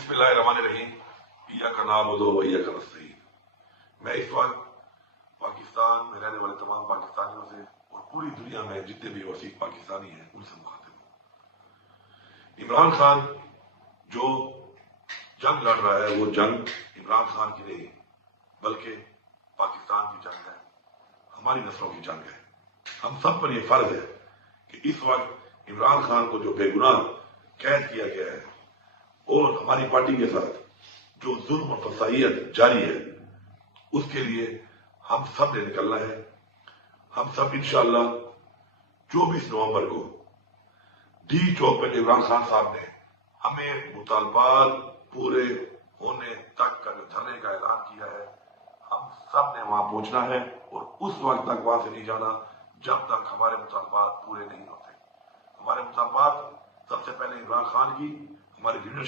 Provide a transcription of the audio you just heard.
بسم اللہ الرحمن الرحیم ایاک نعبد و ایاک نستعین۔ میں اس وقت پاکستان میں رہنے والے تمام پاکستانیوں سے اور پوری دنیا میں جتنے بھی وسیع پاکستانی ہیں ان سے مخاطب ہوں۔ عمران خان جو جنگ لڑ رہا ہے وہ جنگ عمران خان کی نہیں بلکہ پاکستان کی جنگ ہے، ہماری نسلوں کی جنگ ہے۔ ہم سب پر یہ فرض ہے کہ اس وقت عمران خان کو جو بے گناہ قید کیا گیا ہے اور ہماری پارٹی کے ساتھ جو ظلم اور فسائیت جاری ہے اس کے لیے ہم سب نے نکلنا ہے۔ ہم سب انشاءاللہ 24 نومبر کو ڈی چوک پہ عمران خان صاحب نے ہمیں مطالبات پورے ہونے تک کا جو دھرنے کا اعلان کیا ہے، ہم سب نے وہاں پہنچنا ہے اور اس وقت تک وہاں سے نہیں جانا جب تک ہمارے مطالبات پورے نہیں ہوتے۔ ہمارے مطالبات سب سے پہلے عمران خان کی، ہماری